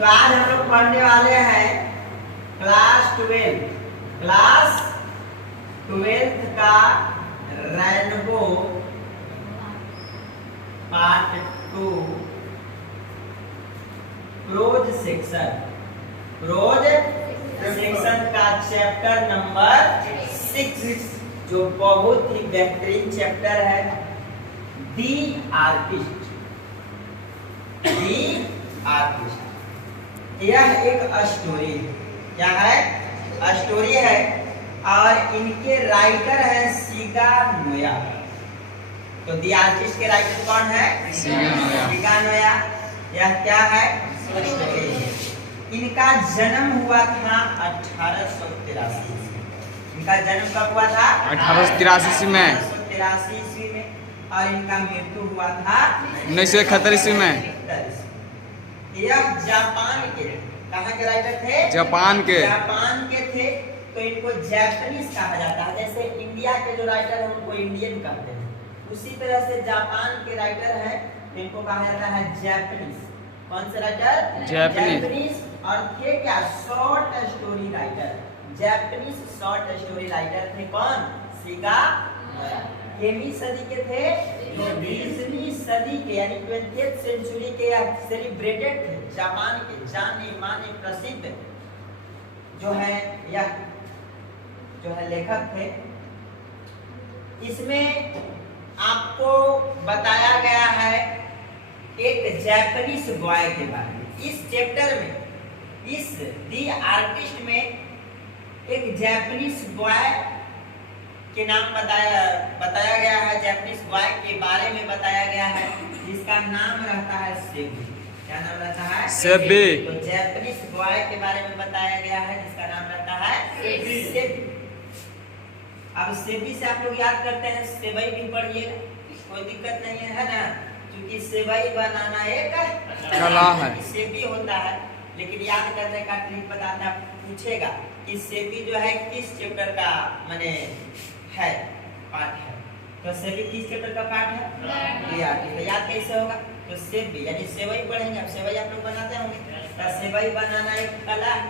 तो आज हम लोग पढ़ने वाले हैं क्लास 12th का रेनबो पार्ट 2 प्रोज सेक्शन का चैप्टर नंबर 6 जो बहुत ही बेहतरीन चैप्टर है दी आर्टिस्ट। यह एक स्टोरी है। क्या है? स्टोरी है और इनके राइटर है सिगा नोया। तो दी आर्टिस्ट के राइटर कौन है? सिगा नोया। यह क्या है? स्टोरी है। इनका जन्म हुआ था 1883 में। इनका जन्म कब हुआ था? 1883 में। 1883 ईस्वी में। और इनका मृत्यु हुआ था 1971 ईस्वी में। यह जापान के, कहाँ के राइटर थे? जापान के थे। तो इनको जापानीज कहा जाता है। जैसे इंडिया के जो राइटर हैं उनको इंडियन कहते हैं, उसी तरह से जापान के राइटर हैं इनको कहा जाता है जापानीज। कौन से राइटर? जापानीज। और थे क्या? Short story writer. Japanese short story writer थे। कौन? सिगा नोया। केवी सदी के थे, 20वीं सदी के यानी 20th सेंचुरी के सेलिब्रेटेड थे। जापान के जाने माने प्रसिद्ध जो है यह जो है लेखक थे। इसमें आपको बताया गया है एक जापानीज बॉय के बारे में। इस चैप्टर में, इस दी आर्टिस्ट में एक जापानीज बॉय के नाम बताया गया है। जापानीज बॉय के बारे में बताया गया है जिसका नाम रहता है सेबी। क्या नाम रहता है? सेबी। तो जापानीज बॉय के बारे में बताया गया है जिसका नाम रहता है सेबी। अब सेबी से आप लोग याद करते हैं सेवई भी पढ़िएगा, कोई दिक्कत नहीं है ना, क्योंकि सेवई बनाना एक कला है। सेबी होता है, लेकिन याद करने का ट्रिक बताना पूछेगा कि सेबी जो है किस चैप्टर का माने है पार्ट है। तो सेबी किस चैप्टर का पार्ट है? तो याद कैसे होगा? तो सेबी यानी सेवई पढ़ेंगे। अब सेवई आप लोग बनाते होंगे। तो सेवई बनाना एक कला है,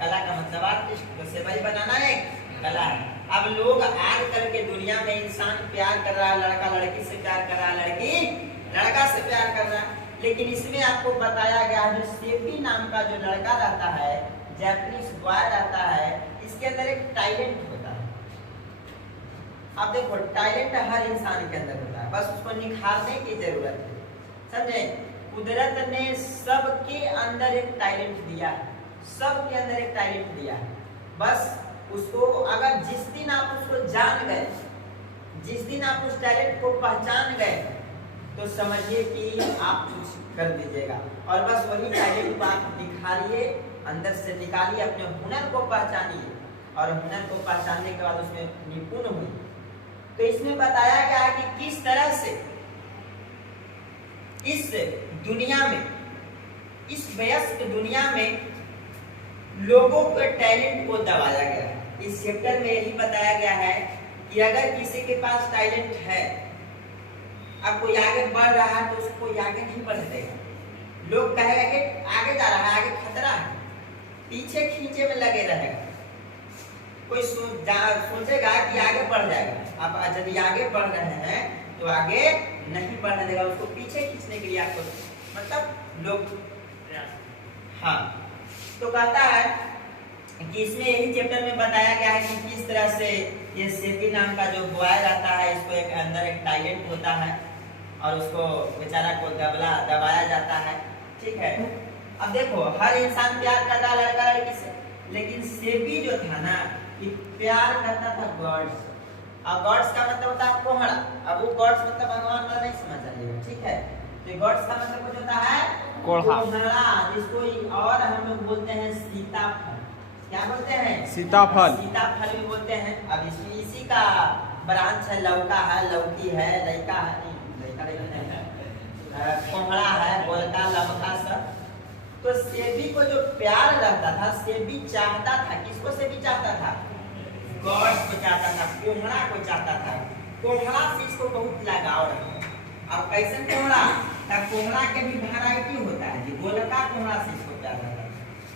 कला का मतलब आर्टिस्ट। तो सेवई बनाना एक कला है। अब लोग आजकल के दुनिया में इंसान प्यार कर रहा है, लड़का लड़की से प्यार कर रहा है, लड़की लड़का से प्यार कर रहा है, लेकिन इसमें आपको बताया गया है जो सेबी नाम का जो लड़का रहता है, जापानीज बॉय रहता है, इसके अंदर एक टैलेंट होता है। अब देखो टैलेंट हर इंसान के अंदर होता है, बस उसको निखारने की जरूरत है। समझे? कुदरत ने सबके अंदर एक टैलेंट दिया है, सबके अंदर एक टैलेंट दिया है। बस उसको अगर जिस दिन आप उसको जान गए, जिस दिन आप उस टैलेंट को पहचान गए, तो समझिए कि आप कुछ कर दीजिएगा। और बस वही टैलेंट को आप निखारिए, अंदर से निकालिए, अपने हुनर को पहचानिए और हुनर को पहचानने के बाद उसमें निपुण हुई। तो इसमें बताया गया है कि किस तरह से इस दुनिया में, इस व्यस्त दुनिया में लोगों के टैलेंट को दबाया गया है। इस चैप्टर में यही बताया गया है कि अगर किसी के पास टैलेंट है, अब कोई आगे बढ़ रहा है तो उसको आगे नहीं बढ़ देगा। लोग कहेगा कि आगे जा रहा है, आगे खतरा है, पीछे खींचे में लगे रहेगा। कोई सोचेगा कि आगे बढ़ जाएगा। अब यदि आगे बढ़ रहे हैं तो आगे नहीं बढ़ने देगा, उसको पीछे खींचने के लिए आपको मतलब लोग हाँ। तो कहता है कि इसमें यही चैप्टर में बताया गया है कि किस तरह से ये सेबी नाम का जो बॉय रहता है, इसको एक अंदर एक टैलेंट होता है और उसको बेचारा को दबाया जाता है। ठीक है? अब देखो हर इंसान प्यार करता है लड़का लड़की से, लेकिन सेबी जो था ना कि प्यार करता था गॉड्स। अब गॉड्स का मतलब होता है कोहड़ा। अब वो गॉड्स मतलब भगवान वाला नहीं समझ आइएगा। ठीक है? तो गॉड्स का मतलब कुछ होता है कोहड़ा, जिसको और हम लोग बोलते हैं सीताफल। क्या बोलते हैं? सीताफल। सीताफल भी बोलते हैं। अब इसी का ब्रांच है, लौका है, लौकी है, लइका है, कोहड़ा है, गोलका, लमका सब। तो सेबी को जो प्यार रहता था, सेबी चाहता था, किसको सेबी चाहता था? गॉड्स को चाहता था, कोहड़ा को चाहता था। कोहड़ा से इसको बहुत लगाव रहा। अब कैसे कोहड़ा? कोहड़ा के भी वैरायटी होता है जी। गोलका कोहड़ा से इसको प्यार रहता है,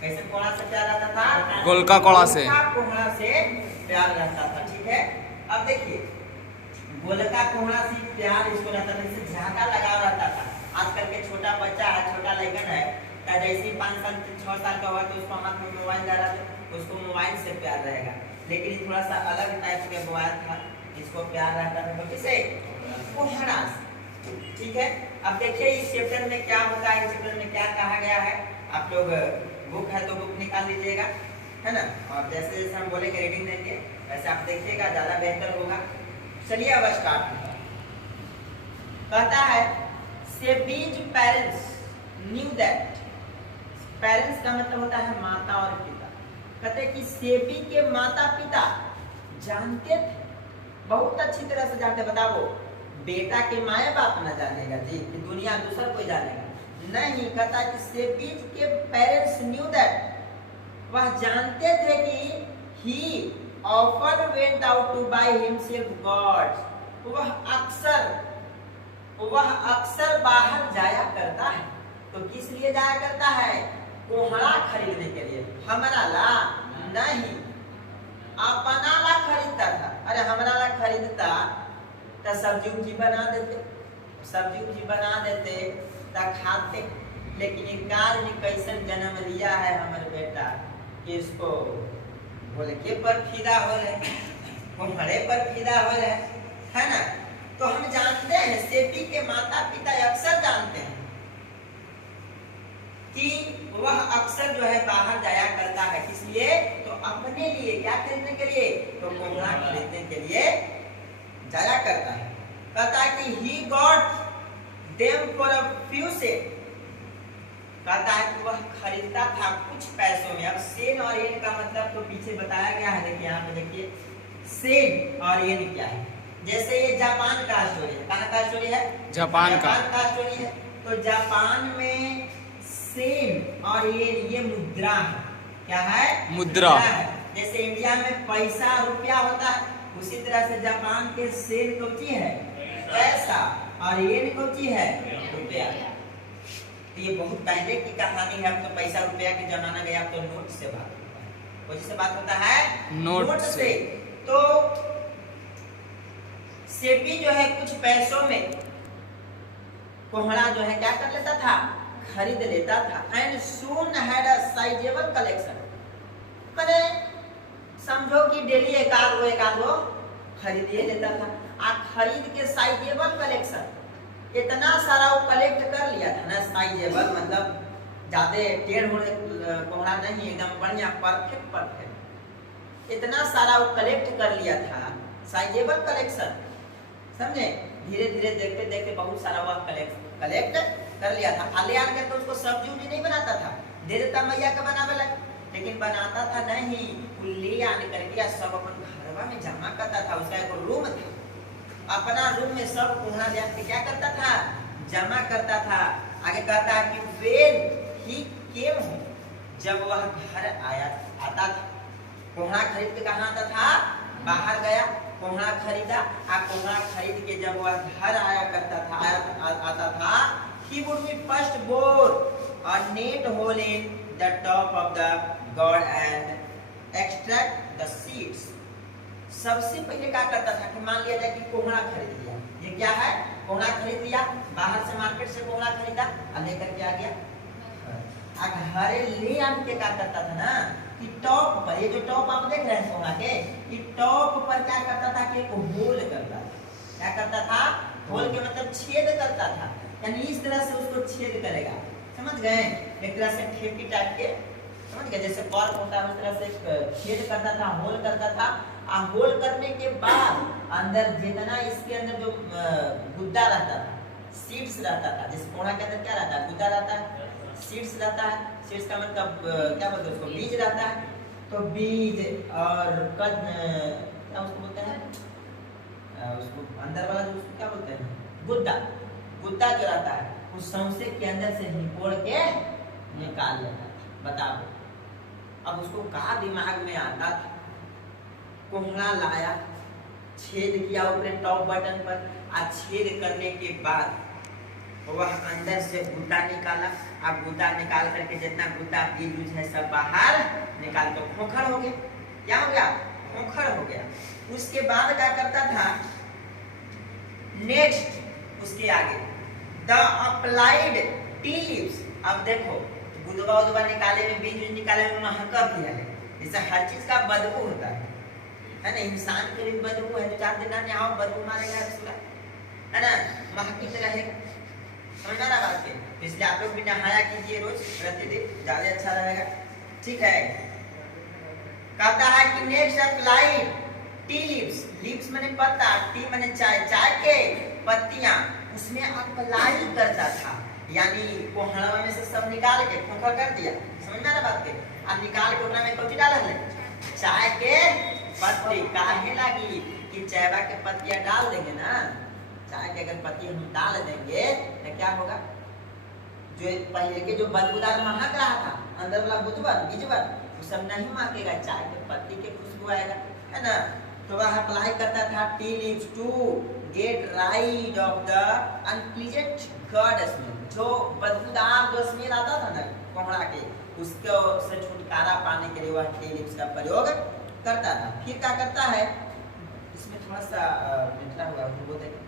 कैसे कोहड़ा से प्यार रहता था? गोलका कोहड़ा से। कोहड़ा से प्यार रहता था। ठीक है, अब देखिए गोलका कोहड़ा से प्यार इसको रहता था, इससे ज्यादा लगाव रहता था। आजकल के छोटा बच्चा है, छोटा लड़कन है, जैसे ही 5 साल 6 साल का हुआ तो उसको हाथ में मोबाइल जा रहा था, उसको मोबाइल से प्यार रहेगा। लेकिन ये थोड़ा सा अलग टाइप का मोबाइल था, इसको प्यार रहता था तो किसे? कोहड़ा से। ठीक है, अब देखिए इस चैप्टर में क्या होता है, इस चैप्टर में क्या कहा गया है। आप लोग बुक है तो बुक निकाल लीजिएगा, है ना, और जैसे जैसे हम बोलेंगे रीडिंग देंगे वैसे आप देखिएगा, ज्यादा बेहतर होगा। चलिए अब स्टार्ट होगा। कहता है SEBI's parents knew that, parents का मतलब होता है माता और पिता। कहते हैं कि सेबी के माता पिता जानते थे, बहुत अच्छी तरह से जानते। बताओ बेटा के माए बाप न जानेगा जी कि दुनिया दूसरा कोई जानेगा नहीं। कहता कि सेबीज के पेरेंट्स न्यू दैट, वह जानते थे कि he often went out to buy himself gourds, वह अक्सर बाहर जाया करता है। तो किस लिए जाया करता है? कोहड़ा खरीदने के लिए। हमारा ला नहीं, अपना ला खरीदता था। अरे हमारा ला खरीदता तो सब्जी उब्जी बना देते, सब्जी उब्जी बना देते तो खाते। लेकिन एक कार ने कैसन जन्म लिया है हमारे बेटा कि इसको गोलके पर फिदा हो रहे, कोहड़े पर फिदा हो रहे, है ना। तो हम जानते हैं सेबी के माता पिता अक्सर जानते हैं कि वह अक्सर जो है बाहर जाया करता है। किस लिए? तो अपने लिए। क्या खरीदने के लिए? तो कोहड़ा खरीदने के लिए जाया करता है। कहता है कि he got them for a few cents, कहता है कि वह खरीदता था कुछ पैसों में। अब सेन और येन का मतलब तो पीछे बताया गया है, देखिए यहाँ पे देखिए सेन और येन क्या है। जैसे ये जापान का स्टोरी है, कहाँ का स्टोरी है? जापान का स्टोरी है। तो जापान में सेन और ये मुद्रा है। क्या है? मुद्रा है। जैसे इंडिया में पैसा रुपया होता है, उसी तरह से जापान के सेन कौची है? पैसा, और येन कौची है? रुपया। तो ये बहुत पहले की कहानी है। अब तो पैसा रुपया के जमाना गया, अब तो नोट से बात होता है। कौन से बात होता है? नोट से। तो सेबी जो है कुछ पैसों में कोहड़ा जो है क्या कर लेता था? खरीद लेता था। And soon had a sizeable collection, मैंने समझो कि डेली एक आध वो खरीद लेता था। आ खरीद के साइजेबल कलेक्शन, इतना सारा वो कलेक्ट कर लिया था ना। साइजेबल मतलब ज्यादा टेढ़ होने कोहड़ा नहीं, एकदम बढ़िया परफेक्ट। इतना सारा वो कलेक्ट कर लिया था, साइजेबल कलेक्शन, समझे। धीरे धीरे देखते देखते बहुत सारा वह कलेक्ट कर लिया था। ले आकर के उसको सब्जी उब्जी नहीं बनाता था, दे देता मैया का बनावे लग, लेकिन बनाता था नहीं। ले आने करके सब अपन घरवा में जमा करता था। उसका एक रूम था, अपना रूम में सब कोहड़ा ले आके क्या करता था? जमा करता था। आगे कहता है कि when he came home, जब वह घर आता था। कोहड़ा खरीद के कहाँ आता था? बाहर गया, कोहड़ा खरीदा। कोहड़ा खरीद के जब वह घर आया करता था, आता था, he would be first bore a net hole in the top of the gourd and extract the seeds. सबसे पहले क्या करता था कि मान लिया जाए कि कोहड़ा खरीद लिया, ये क्या है? कोहड़ा खरीद लिया, बाहर से मार्केट से कोहड़ा खरीदा और लेकर के आ गया। घरे ले आने के क्या करता था ना कि टॉप पर, ये जो टॉप आप देख रहे हैं कोहड़ा के, ये टॉप पर क्या करता था कि एक होल करता था। क्या करता था? होल के मतलब छेद करता था, यानी इस तरह से उसको छेद करेगा। समझ गए? एक तरह से ठेपी टाइप के, समझ गए, जैसे कॉर्क होता है उस तरह से छेद करता था, होल करता था। होल करने के बाद अंदर जितना इसके अंदर जो गुद्दा रहता था, सीड्स रहता था, जिस कोहड़ा के अंदर क्या रहता है? गुद्दा रहता है, सीड्स रहता है। सीड्स का मतलब क्या बोलते हैं उसको? बीज रहता है। तो बीज और क्या उसको बोलते हैं? उसको अंदर वाला जो उसको क्या बोलते हैं? गुद्दा। गुद्दा जो रहता है उस सौंसे के अंदर से निकोड़ के निकाल लेता था। बताओ अब उसको कहा दिमाग में आता था? कोहड़ा लाया, छेद किया ऊपर टॉप बटन पर, छेद करने के बाद वह अंदर से गुद्दा निकाला। अब गुद्दा निकाल करके जितना गुद्दा बीज है सब बाहर निकाल तो खोखर हो गया। क्या हो गया? खोखर हो गया। उसके बाद क्या करता था? नेक्स्ट उसके आगे द अप्लाइड टी लीव्स। अब देखो गुदवा उदवा निकाले में बीज निकाले में महका भी है, जैसे हर चीज का बदबू होता है ना। इंसान के भी बदबू है, 4 दिन ना आओ बदबू मारेगा है ना, महकित रहेगा। समझ ना बात के? इसलिए आप लोग भी नहाया कीजिए रोज प्रतिदिन, ज्यादा अच्छा रहेगा। ठीक है। कहता है कि next applied tea leaves. Leaves माने पत्ता, टी माने चाय, चाय के पत्तियां उसमें अप्लाई करता था। यानी कोहड़वा में से सब निकाल के खोखा कर दिया। समझ में आ रहा बात के? अब निकाल के उतना में कौन डाला है? चाय के पत्ती। काहे लगी कि चायवा के पत्तियां डाल देंगे ना, चाय के अगर पत्ती हम डाल देंगे तो क्या होगा? जो पहले के जो बदबूदार महक रहा था अंदर वाला बुदबर बीजवर वो सब नहीं महकेगा, चाय के पत्ती के खुशबू आएगा, है ना। तो वह अप्लाई करता था tea leaves to get rid of the unpleasant gourd smell. जो बदबूदार जो स्मेल आता था ना कोहड़ा के, उसके से छुटकारा पाने के लिए वह टी लीव्स का प्रयोग करता था। फिर क्या करता है? इसमें थोड़ा सा मिटला हुआ है, वो देखें।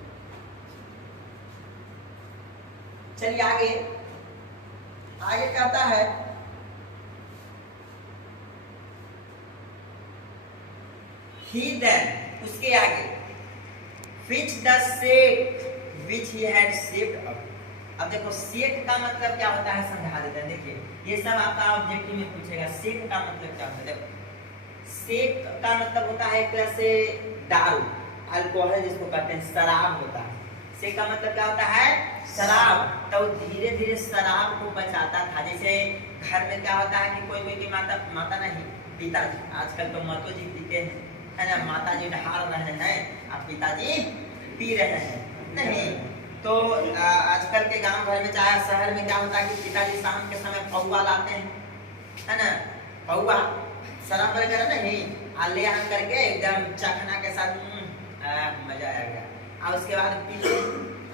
चलिए आगे आगे कहता है he then उसके आगे which the shape which he had shaped up। अब देखो शेप का मतलब क्या होता है समझा देते हैं। देखिए ये सब आपका ऑब्जेक्टिव में पूछेगा, शेप का मतलब क्या होता है। देखो शेप का मतलब होता है एक तरह से दारू, अल्कोहल जिसको कहते हैं, शराब होता है। शेप का मतलब क्या होता है? शराब। तो धीरे धीरे शराब को बचाता था। जैसे घर में क्या होता है कि कोई की माता नहीं, पिताजी, आजकल तो मातो जी पीते हैं, है ना, माता जी ढाल रहे हैं अब पिताजी पी रहे हैं, नहीं। तो आजकल के गांव घर में चाहे शहर में क्या होता है कि पिताजी शाम के समय पौवा लाते हैं, है ना, पौवा शराब वगैरह नहीं, ले आन करके एकदम चखना के साथ मजा आ गया। और उसके बाद पीते।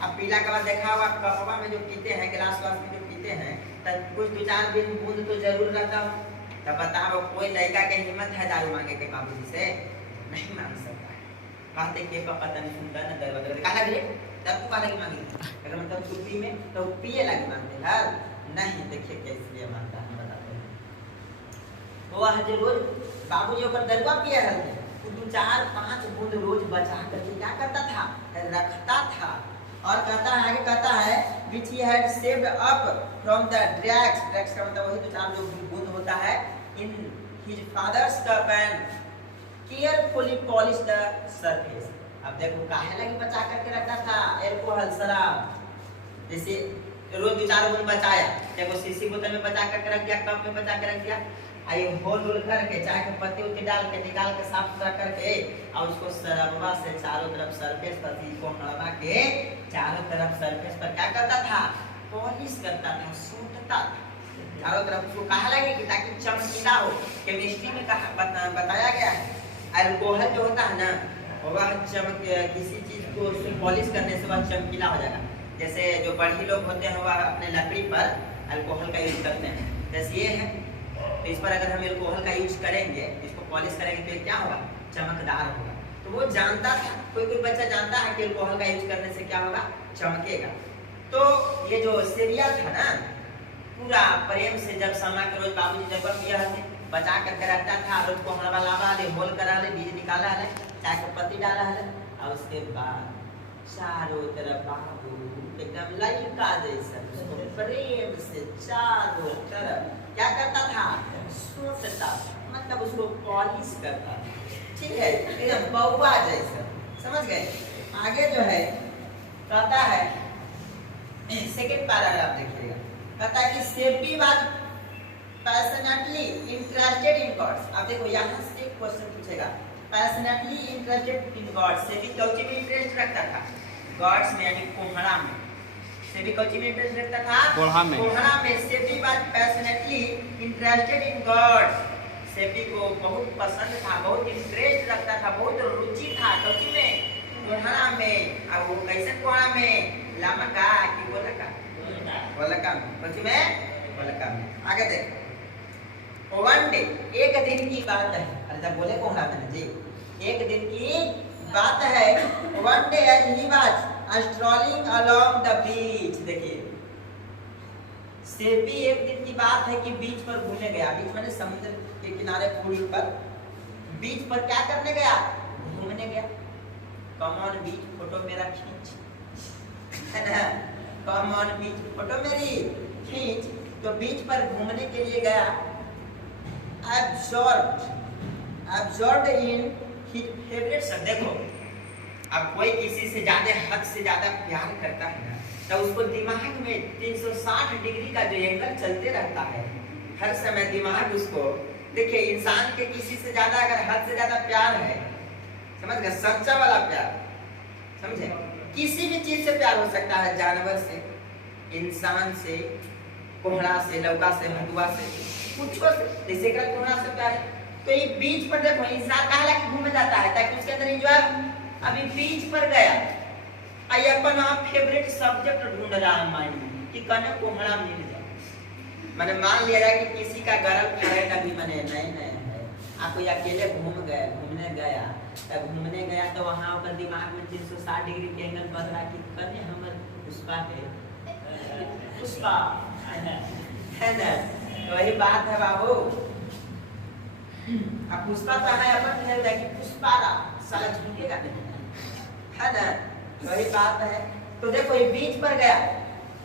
अब पीला के बाद देखा हुआ कपवा में जो पीते हैं, गिलास वास में जो पीते हैं, तब कुछ 2-4 दिन बूंद तो जरूर रहता हो। तब बताओ कोई लड़का के हिम्मत है दारू मांगे के बाबूजी से? नहीं मांग सकता है। कहते के पता नहीं सुनता ना दर बदर का लगे तब तो लगी मांगी, अगर मतलब चुप्पी में तो पिए लगी मांगते हैं नहीं। देखिए कैसे ये मानता है, बताते हैं। वो जो रोज बाबूजी ऊपर दरवा पिया रहते हैं, 2-4-5 बूंद रोज बचा करके क्या करता था? रखता था। और कहता है आगे कहता है which he had saved up from the dregs। dregs का मतलब वही 2-4 जो बूंद होता है in his father's cup and carefully polished the surface। अब देखो काहे लगी बचा करके रखता था अल्कोहल शराब। जैसे रोज 2-4 बूंद बचाया, देखो शीशी बोतल में बचा करके रख दिया, कप में बचा के रख दिया, आइए होल करके चाय के पत्ती उत्ती डाल के निकाल के साफ सुथरा करके और उसको सरबवा से चारों तरफ सरफेस पर को मड़वा के चारों तरफ सरफेस पर क्या करता था? पॉलिश करता था, सूटता था चारों तरफ। उसको कहा लगे कि ताकि चमकीला हो। केमिस्ट्री में बताया गया है अल्कोहल जो होता है ना वह किसी चीज को पॉलिश करने से वह चमकीला हो जाएगा। जैसे जो बड़ी लोग होते हैं वह अपने लकड़ी पर अल्कोहल का यूज करते हैं, जैसे ये है, तो इस पर अगर हम अल्कोहल का यूज करेंगे, इसको पॉलिश करेंगे तो क्या होगा? चमकदार होगा। तो वो जानता था, कोई बच्चा जानता है कि अल्कोहल का यूज करने से क्या होगा? चमकेगा। तो ये जो सेविया था ना पूरा प्रेम से जब समा के रोज बाबूजी जब पिया हथे बचा करके रखता था, रोज को हलवा लावा ले, होल करा ले, बीज निकाला है, चाय के पत्ती डाला है, और उसके बाद चारों तरफ बाबू एकदम लड़का जैसा उसको प्रेम से चारों तरफ क्या करता था? सूटता, मतलब उसको पॉलिश करता था। ठीक है, एकदम बउआ जैसा। समझ गए? आगे जो है कहता है सेकंड पैराग्राफ देखिएगा, कहता है कि Sepi was passionately interested in gourds. अब देखो यहाँ से एक क्वेश्चन पूछेगा, passionately interested in gourds. Sepi कौची में इंटरेस्ट रखता था? गॉड्स में, यानी कोहड़ा में। सेपी कौची में इंटरेस्ट रखता था? कोहड़ा में। कोहड़ा में Sepi was passionately interested in gourds. Sepi को बहुत पसंद था, बहुत इंटरेस्ट रखता था, बहुत रुचि था कौची में? कोहड़ा में। अब वो कैसे कोहड़ा में? लामा का कि गोलका में प्रतिमे गोलका में। आगे देखो वन डे एक दिन की बात है। अरे जब बोले कौन आता है जी, एक दिन की बात है। One day as he was strolling along the beach. देखिए सेबी एक दिन की बात है कि बीच पर घूमने गया। बीच माने समुद्र के किनारे पुल पर बीच पर क्या करने गया, घूमने गया। कम ऑन बीच फोटो मेरा खींच, है ना, कम ऑन बीच फोटो मेरी खींच। तो बीच पर घूमने के लिए गया। absorbed in his favorite सब। देखो अब कोई किसी से ज्यादा हद से ज्यादा प्यार करता है ना, तो उसको दिमाग में 360 डिग्री का जो एंगल चलते रहता है हर समय दिमाग उसको। देखिए इंसान के किसी से ज्यादा अगर हद से ज्यादा प्यार है, समझ गए, सच्चा वाला प्यार, समझे, किसी भी चीज से प्यार हो सकता है, जानवर से, इंसान से, कोहड़ा से, लौका से, भटुआ से, कुछ से। जैसे कोहड़ा से प्यार है तो ये बीच पर देखो इंसान कहाँ लाके घूम जाता है ताकि उसके अंदर एंजॉय। अभी बीच पर गया आई अपन फेवरेट सब्जेक्ट ढूंढ रहा है माइंड में कि कने कोहड़ा मिल जाए। मैंने मान लिया जाए कि किसी का गर्लफ्रेंड अभी मैंने नहीं है, आप कोई अकेले घूमने गया, तब घूमने गया तो वहाँ पर दिमाग में 360 डिग्री के एंगल बन रहा कि कने हमर पुष्पा है, पुष्पा है ना। तो वही बात है बाबू, अब पुष्पा तो है अपन नहीं है कि पुष्पा साला झुकेगा नहीं, है ना। वही बात है। तो देखो ये बीच पर गया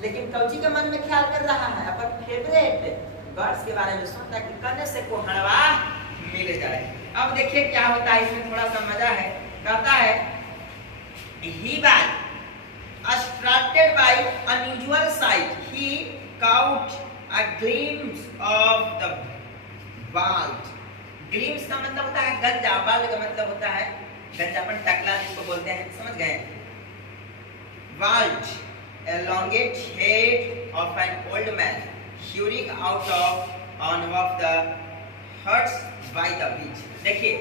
लेकिन कौची के मन में ख्याल कर रहा है अपन फेवरेट गर्ल्स के बारे में सोचता कि कने से को हड़वा मिल जाए। अब देखिए क्या होता है, इसमें थोड़ा सा मजा है। कहता है he was attracted by unusual sight, he caught a glimpse of the world। Glimpse का मतलब होता है गंजा, बाल का मतलब होता है गंजापन, टकला जिसको बोलते हैं, समझ गए। World elongate head of an old man hurrying out of one of the huts by the beach। देखिए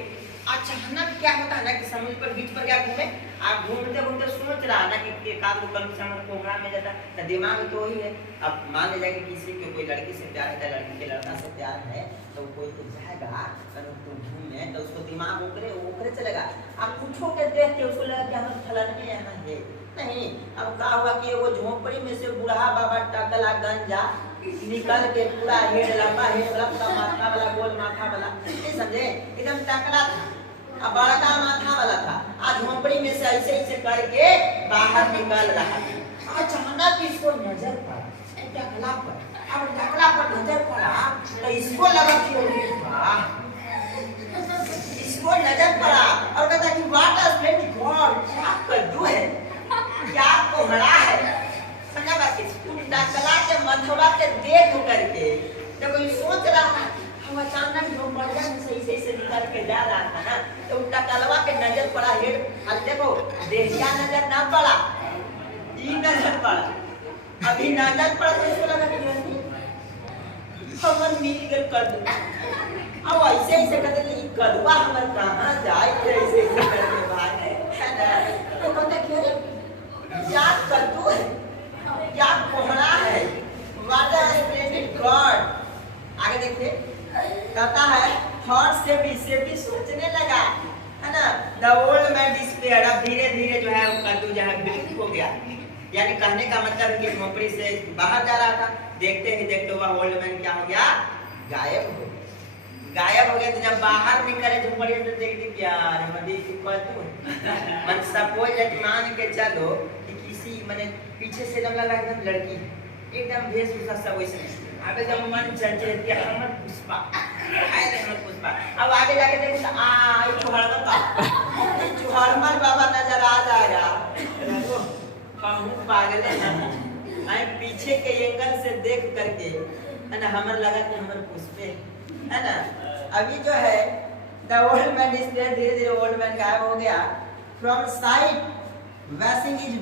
अचानक क्या होता है ना कि समुद्र पर बीच पर क्या घूमे, आप घूमते घूमते सोच रहा ना कि कागज कल समुद्र कोहरा में जाता तो दिमाग तो वही है। अब मान लीजिए कि किसी को कोई लड़की से प्यार है, लड़की के लड़का से प्यार है, तो कोई तो जाएगा तो घूमने तो उसको दिमाग ओकरे चलेगा। आप कुछ के देख के उसको लगा कि हम फलाने में आना है नहीं। अब क्या हुआ कि वो झोपड़ी में से बूढ़ा बाबा टकला गंजा निकल के पूरा हेड लंबा, हेड लंबा, माथा वाला, गोल माथा वाला, नहीं समझे, एकदम टकला था, अब बड़ा माथा वाला था। आज झोपड़ी में से ऐसे ऐसे करके बाहर निकल रहा था। अचानक इसको नजर पड़ा टकला पर। अब टकला पर नजर पड़ा तो इसको लगा कि वाह, इसको नजर पड़ा और कहता कि व्हाट अ स्प्लेंडिड गॉड, क्या कद्दू है, क्या कोहड़ा है। समझा बात, टकला के मथवा के देख करके जब कोई सोच रहा है, हम अचानक जो मर्जा में सही से निकल के जा रहा था ना, तो टकलवा के नजर पड़ा हेड। अब देखो देहिया नजर ना पड़ा, ई नजर पड़ा। अभी नजर पड़ा तो इसको लगा कि हमर मिल गए कद्दू। अब ऐसे ऐसे कहते कि कद्दुआ हमर कहाँ जाए, ऐसे ऐसे करके बात है ना। तो कहते कि क्या कद्दू है, क्या कोहड़ा है, व्हाट अ स्प्लेंडिड गॉड। आगे देखिए कहता है थॉट से भी सोचने लगा, है ना। The old man despaired. अब धीरे धीरे जो है वो कद्दू जो है विलुप्त हो गया। यानी कहने का मतलब कि झोपड़ी से बाहर जा रहा था, देखते ही देखते हुआ ओल्ड मैन क्या हो गया, गायब हो गया। तो जब बाहर निकले झोपड़ी से देखते क्या मदी कद्दू मन सपोज मान के चलो कि किसी माने पीछे से एकदम लगा एकदम लड़की एकदम वेशभूषा सब वैसे, अब एकदम मन चंचल कि हमर पुष्पा है, हमर पुष्पा। अब आगे जाके देखो चुहड़मल बाबा नजर आ जाएगा, हम पागल है। पीछे के एंगल से देख करके है ना, हमर लगा कि हमर पुष्पे है ना। अभी जो है द ओल्ड मैन धीरे धीरे ओल्ड मैन गायब हो गया फ्रॉम साइट, वैसिंग इज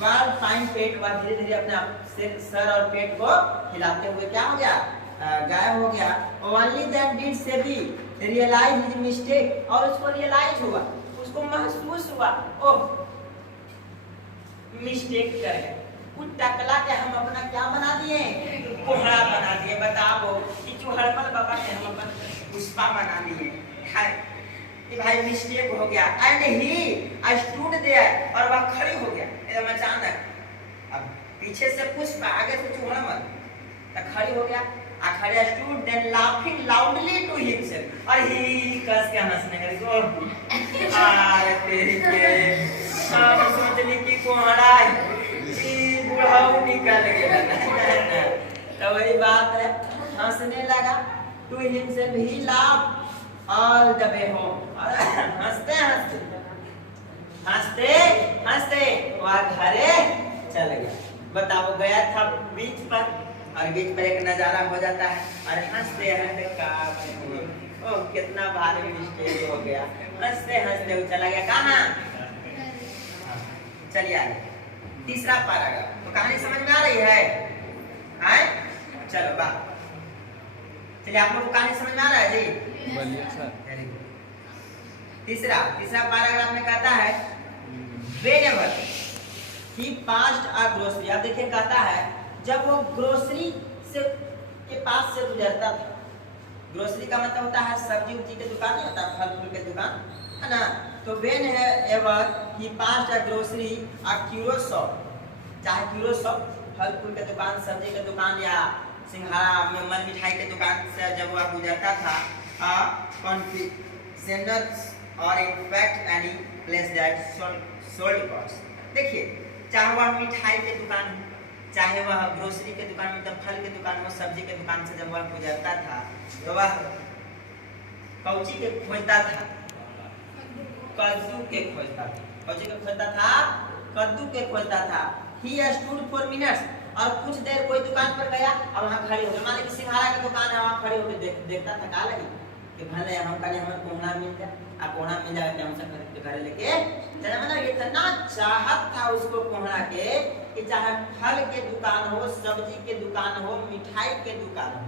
वर्ल्ड फाइन पेट, वह धीरे धीरे अपने सर और पेट को हिलाते हुए क्या हो गया, गायब हो गया। Only then did Sebi realise his mistake, और उसको रियलाइज हुआ, उसको महसूस हुआ, ओह मिस्टेक कर गए, उस टकला के हम अपना क्या बना दिए, कोहड़ा बना दिए। बताओ कि जो हड़मल बाबा के हम अपन पुष्पा बना लिए है कि भाई मिस्टेक हो गया। एंड ही स्टूड देयर, और वह खड़ी हो गया एकदम अचानक। अब पीछे से पुष्पा, आगे से चूहड़मल, तो खड़ी हो गया। खड़े stood there laughing loudly to himself, और ही कस के हंसने लगे। अरे तेरी के हम सोचली कि कोहड़ा ई बुढ़ाऊ निकल गया। तो वही बात है, हंसने लगा। To himself he laugh all the way home, हंसते हंसते हंसते हंसते वह घरे चल गया। बताओ गया था बीच पर, और बीच पर एक नजारा हो जाता है, और हंसते हंसते का ओह कितना भारी मिस्टेक हो गया। हंसते हंसते वो चला गया कहाँ। चलिए आगे तीसरा पैराग्राफ। तो कहानी समझ में आ रही है? चलो बात, चलिए आप लोग को कहानी समझ में आ रहा है जी? बोलिए सर। तीसरा पैराग्राफ में कहता है whenever he passed a grocery। अब देखिए कहता है जब वो ग्रोसरी से के पास से गुजरता था। ग्रोसरी का मतलब होता है सब्जी उब्जी के दुकान, नहीं होता फल फूल के दुकान, है ना। तो whenever he passed a grocery a curious shop, चाहे क्यूरो शॉप फल फूल के दुकान, सब्जी के दुकान, या सिंघाड़ा में मल मिठाई के दुकान से जब वह गुजरता था, कॉन्फिडेंस और in fact any place that sold goods। देखिए चाहे वह मिठाई के दुकान हो, चाहे वह ग्रोसरी के दुकान में, मतलब फल के दुकान हो, सब्जी के दुकान से जब वह गुजरता था तो वह कौची के खोजता था, कद्दू के खोजता था। कौची के खोजता था? कद्दू के खोजता था। He stood for minutes, और कुछ देर कोई दुकान पर गया और वहाँ खड़े हो गए। मान लीजिए सिंघाड़ा की दुकान है, वहाँ खड़े होकर देखता था, का लगी कि भले हम कहीं हमें कोहड़ा मिल जाए, अब कोहड़ा मिल जाए तो हम सब खरीद के घर लेके चले। मतलब इतना चाहत था उसको कोहड़ा के कि चाहे फल के दुकान हो, सब्जी के दुकान हो, मिठाई के दुकान हो,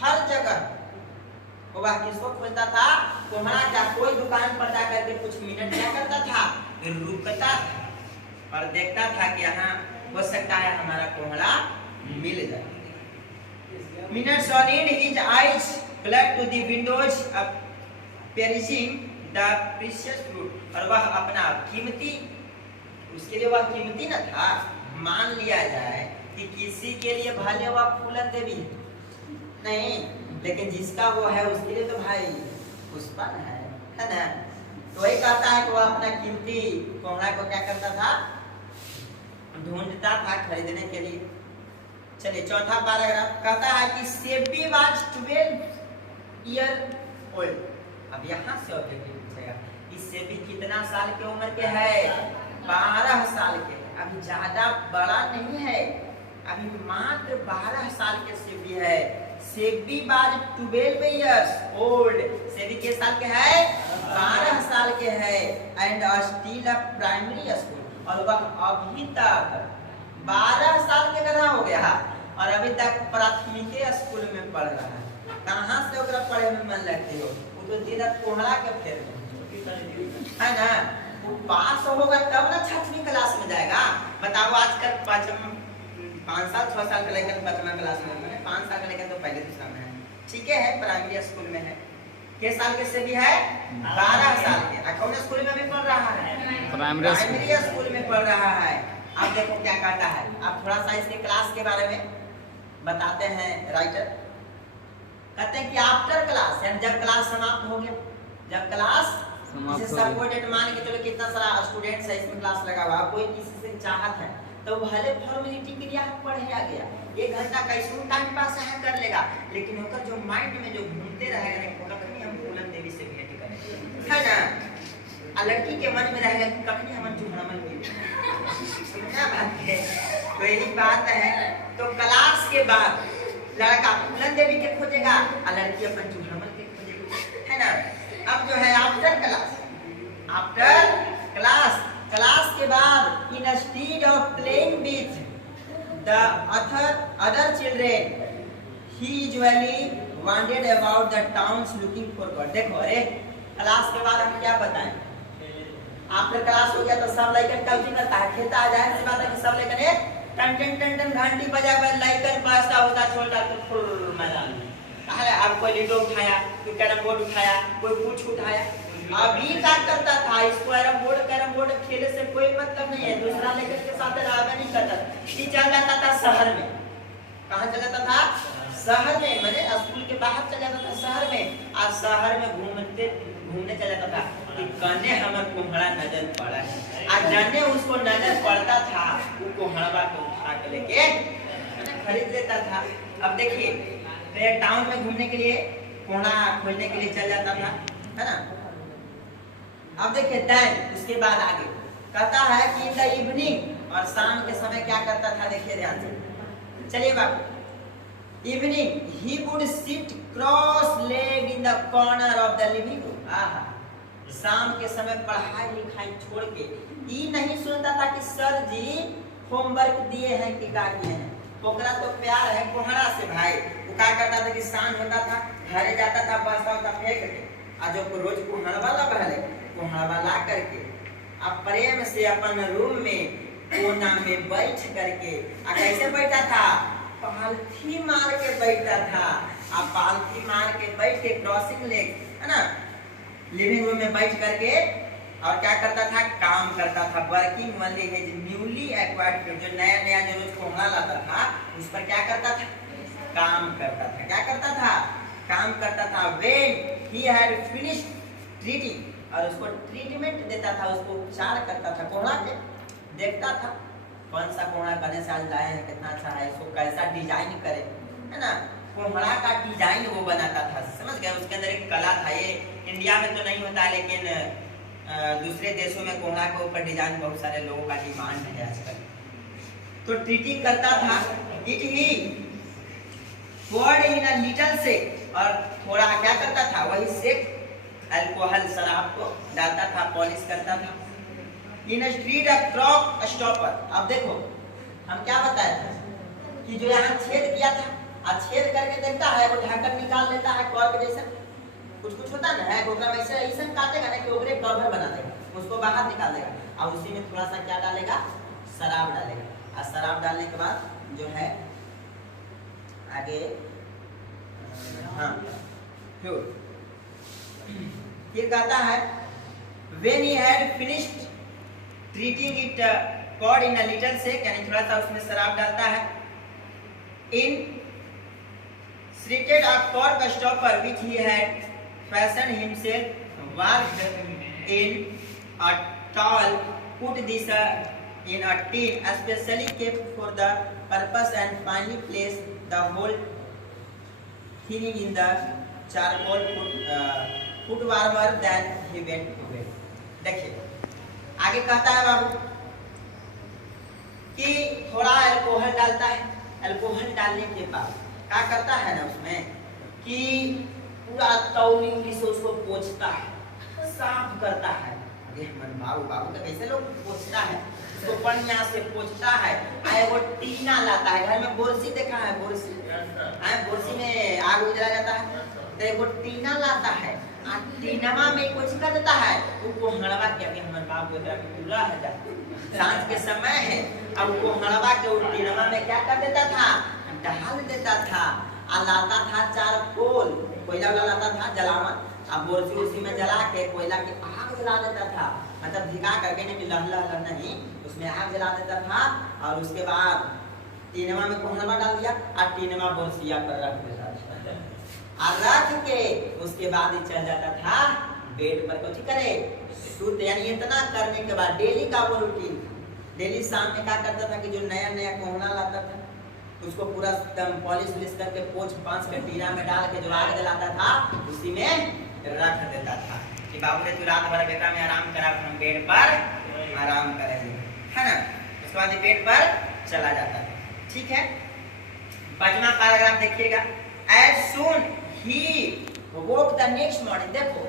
हर जगह वह किसको खोजता था? कोहड़ा का। कोई दुकान पर जाकर के कुछ मिनट क्या करता था? रुकता था और देखता था कि यहाँ हो सकता है हमारा कोहड़ा मिल जाए। Minutes on end his eyes flood to the windows perishing the precious fruit, और वह अपना कीमती, उसके लिए वह कीमती न था। मान लिया जाए कि किसी के लिए भले वह फूलन देवी नहीं, लेकिन जिसका वो है उसके लिए तो भाई पुष्पा है ना। तो वही कहता है कि वह अपना कीमती कोहड़ा को क्या करता था? ढूंढता था खरीदने के लिए। चलिए चौथा पैराग्राफ कहता है कि सेबी वाज 12 ईयर ओल्ड। अब यहाँ से ऑब्जेक्टिव पूछेगा कि सेबी कितना साल की उम्र के है? 12 साल के। अभी ज्यादा बड़ा नहीं है, अभी मात्र 12 साल के सेबी है। SEBI was 12 years old. SEBI के साल के है? 12 साल के है। And still a primary school, और वह अभी तक 12 साल के कितना हो गया और अभी तक प्राथमिक स्कूल में पढ़ रहा है। कहाँ से ओकरा पढ़े में मन लगती हो? वो तो दिन कोहड़ा के फेर है ना। वो पास होगा तब ना 6वीं क्लास में जाएगा। बताओ आजकल 5 साल 6 साल का लेकर 5वां क्लास में, 5 साल का लेकर तो पहले दूसरा में है, ठीक है, प्राइमरी स्कूल में है। के साल के से भी है? 12 साल के। कौन स्कूल में भी पढ़ रहा है? प्राइमरी स्कूल में पढ़ रहा है। अब देखो क्या कहता है। अब थोड़ा सा इसके क्लास के बारे में बताते हैं राइटर। कहते हैं कि आफ्टर क्लास, यानी जब क्लास समाप्त हो गया, जब क्लास सपोर्टेड, मान के चलो कितना सारा स्टूडेंट्स है इसमें क्लास लगा हुआ, कोई किसी से चाहत है तो भले फॉर्मेलिटी के लिए पढ़े आ गया, 1 घंटा का स्कूल टाइम पास है कर लेगा, लेकिन होकर जो माइंड में जो घूमते रहेगा कखनी हम फूलन देवी से भेंट करें, है ना। लड़की के मन में रहेगा कि कखनी हम चुहड़मल मिले, क्या बात है। तो यही बात है। तो क्लास के बाद लड़का फूलन देवी के खोजेगा और लड़की अपन चुहड़मल के खोजेगी, है ना। अब जो है आफ्टर क्लास के बाद instead of playing with the other children he usually वांडेड about the towns looking for God. देखो अरे क्लास के बाद हम क्या बताएं, आफ्टर क्लास हो गया तो सब लड़कन का उठी करता है, खेता आ जाए, बात है कि सब लड़कन एक टन टन घंटी बजा लड़कन पास्ता होता छोटा तो फुल मैदान में अब कोई लीडो उठाया, कोई कैरम बोर्ड उठाया, कोई कुछ उठाया। अभी क्या करता था, इसको कैरम बोर्ड खेले से कोई मतलब नहीं है, दूसरा लेकर के साथ रहना नहीं करता था। चल जाता था शहर में, कहाँ चल जाता था? शहर में, मैंने स्कूल के बाहर चल जाता था शहर में। आज शहर में घूमने चल जाता था कि कने हमारे कोहड़ा नजर पड़ा है। आज जाने उसको नजर पड़ता था, वो कोहड़ा को उठा के लेके खरीद लेता था। अब देखिए टाउन में घूमने के लिए कोहड़ा खोजने के लिए चल जाता था, है ना। अब देखिए दैन, उसके बाद आगे कहता है कि इन द इवनिंग, और शाम के समय क्या करता था, देखिए ध्यान से। चलिए बाबू, evening he would sit cross leg in the corner of the living room. आहा, शाम के समय पढ़ाई लिखाई छोड़ के ये नहीं सुनता था कि सर जी होमवर्क दिए हैं कि क्या किए हैं। ओकरा तो प्यार है कोहड़ा से भाई। वो क्या करता था कि शाम होता था, घरे जाता था, बस्ता होता फेंक के, आज रोज कोहड़ा ला पहले कोहड़ा ला करके अब प्रेम से अपन रूम में कोना में बैठ करके, कैसे बैठा था, पालथी मार के बैठा था। अब पालथी मार के बैठ के क्रॉसिंग लेग, है ना, लिविंग रूम में बैठ करके और क्या करता था, काम करता था। Working only his newly acquired, जो नया नया जो रोज कोहड़ा लाता था उस पर क्या करता था, काम करता था। क्या करता था, काम करता था। When he had finished treating, और उसको ट्रीटमेंट देता था, उसको उपचार करता था। कोहड़ा के देखता था कौन सा कोहड़ा करने से आज लाए हैं, कितना अच्छा है, इसको कैसा डिजाइन करे, है ना। कोहड़ा का डिजाइन वो बनाता था, समझ गए। उसके अंदर एक कला था। ये इंडिया में तो नहीं होता है, लेकिन दूसरे देशों में कोहड़ा के ऊपर डिजाइन बहुत सारे लोगों का डिमांड है आजकल। तो ट्रीटिंग करता था। It he poured in a little shake, और थोड़ा क्या करता था, वही शेक अल्कोहल शराब को डालता था, पॉलिश करता था। इन स्ट्रीट अ क्रॉक स्टॉपर। अब देखो हम क्या बताए थे कि जो यहाँ छेद किया था, और छेद करके देखता है, वो ढक्कन निकाल लेता है, कॉर्क जैसा कुछ होता ना है, ओकरा में ऐसे काटेगा ना कि ओकरे कवर बना देगा, उसको बाहर निकाल देगा, और उसी में थोड़ा सा क्या डालेगा, शराब डालेगा। और शराब डालने के बाद जो है आगे, हाँ, फिर कहता है when he had finished treating it, poured in a little shake, यानी थोड़ा सा उसमें शराब डालता है। in treated a cork stopper which he had fashioned himself, worked in a towel, put this in a tin especially kept for the purpose, and finally placed the whole thinning in the charcoal put warmer than he went to bed। देखिए आगे कहता है बाबू कि थोड़ा alcohol डालता है। Alcohol डालने के बाद क्या करता है ना, उसमें कि पूरा तौली से उसको पोंछता है, साफ करता है। बाबू का कैसे लोग पोंछता है, उसको बढ़िया से पोंछता है। वो टीना लाता है, घर में बोरसी देखा है, बोरसी, बोरसी में आग उजला जाता है, तो वो टीना लाता है, टीनमा में कुछ कर देता है, वो हड़वा के, अभी हमारे बाबू पूरा है, सांझ के समय है, अब वो हड़वा के वो टीनमा में क्या कर देता था, डाल देता था। और लाता था चारकोल, कोयला लाता था जलावन, अब बोरसी उसी में जला के कोयला की आग जला देता था, मतलब धिका करके नहीं, लहला नहीं, उसमें आग जला देता था। और उसके बाद टीनमा में कोहड़ा डाल दिया, और टीनमा बोरसिया पर रख देता था, और रख के उसके बाद ही चल जाता था बेड पर। कुछ करे सूत, यानी इतना करने के बाद डेली का वो रूटीन था। डेली शाम में क्या करता था कि जो नया नया कोहड़ा लाता था उसको पूरा पॉलिश विलिश करके पोंछ पांच के टीना में डाल के जो आग जलाता था उसी में रख देता था कि बाबू ने तू रात भर बेटा में आराम करा, हम बेड पर आराम करेंगे, है ना। उसके बाद बेड पर चला जाता था। ठीक है, 5वां पैराग्राफ देखिएगा। As soon he woke the next morning, देखो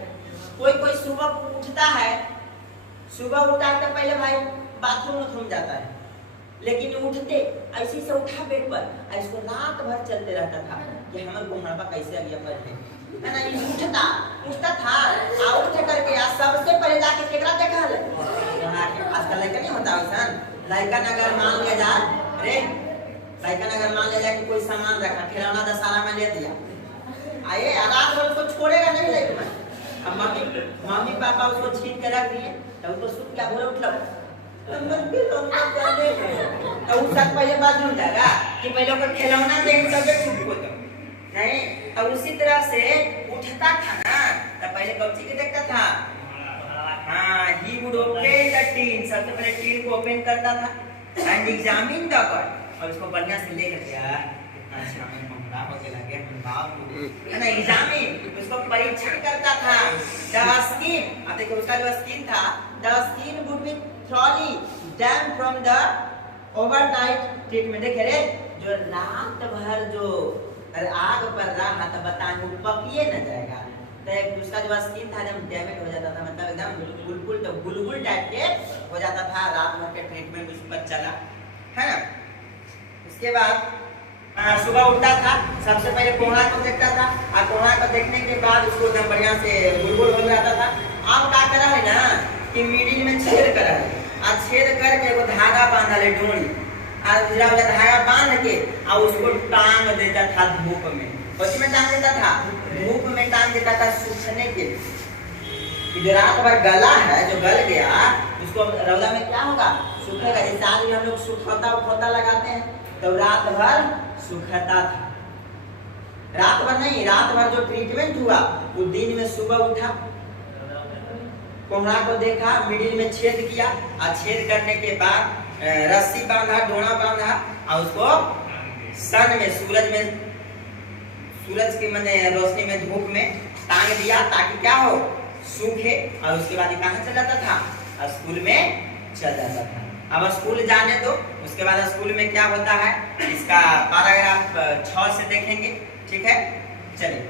कोई सुबह उठता है, सुबह उठता है तो पहले भाई बाथरूम जाता है, लेकिन उठते ऐसे से उठा बेड पर, इसको रात भर चलते रहता था। कि हमारे कोहड़पा कैसे आ गया पढ़ने, है ना। ये उठता था आ उठ करके आ सबसे पहले जाके केकरा देखा ले आजकल लड़का नहीं होता वैसा लड़का अगर मान ले जा अरे लड़का अगर मान ले जा कि कोई सामान रखा खिलौना दशहरा में ले दिया आए रात भर उसको छोड़ेगा नहीं लड़का। अब मम्मी पापा उसको छीन के रख दिए तो उसको सुन क्या बोले उठ लो तो उस साथ पहले बात जुड़ जाएगा कि पहले को खिलौना देंगे तब चुप हो तो नहीं। और उसी तरह से उठता था ना तो पहले कौची के देखता था हाँ he would open the tin सबसे पहले टीन को ओपन करता था एंड एग्जामिन द बर्ड और उसको बढ़िया से ले गया अच्छा मैं मंगला हो के लगे बाप है ना एग्जामिन उसको परीक्षण करता था द स्किन। अब देखो उसका जो स्किन था the skin would be thoroughly damp from the overnight treatment. देखे रे जो रात भर जो आग पर रहा तो बताने पकिए न जाएगा तो एक उसका जो स्किन था एकदम डैमेज हो जाता था मतलब एकदम बुलबुल तो बुलबुल टाइप के हो जाता था रात भर के ट्रीटमेंट उस पर चला है ना। उसके बाद सुबह उठता था सबसे पहले कोहड़ा को देखता था और कोहड़ा को देखने के बाद उसको एकदम बढ़िया से बुलबुल हो जाता था। अब क्या करा है ना कि मिडिल में छेद करा है और छेद करके वो धागा बांधा ले डोरी और धागा बांध के और उसको टांग देता था धूप में। उसी में टांग देता था धूप में टांग देता था सूखने के लिए। जो रात भर गला है जो गल गया उसको रौदा में क्या होगा सूखेगा। जैसे आज भी हम लोग सुखौता लगाते हैं तो रात भर सुखता था। रात भर नहीं रात भर जो ट्रीटमेंट हुआ वो दिन में सुबह उठा कोहड़ा को देखा मिडिल में छेद किया और छेद करने के बाद रस्सी बांधा डोरा बांधा और उसको सन में सूरज के मैंने रोशनी में धूप में टांग दिया ताकि क्या हो सूखे। और उसके बाद कहाँ चल जाता था स्कूल में चल जाता था। अब स्कूल जाने दो उसके बाद स्कूल में क्या होता है इसका पैराग्राफ 6 से देखेंगे ठीक है चलिए।